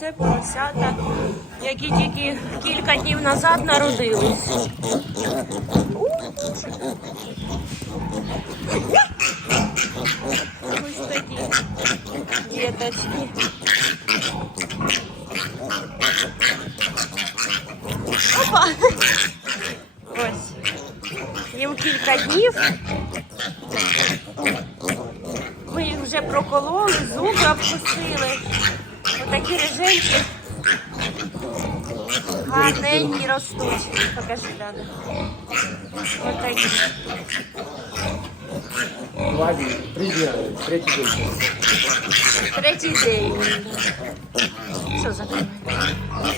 це поросята, які тільки кілька днів назад народились. Ось такі діточки. Опа! Ось. Їм кілька днів. Ми їх вже прокололи, зуби обкусили. Отакі риженькі. Гарненькі ростуть. Покажи, Дана. Отакі. Третій день. Що за камера?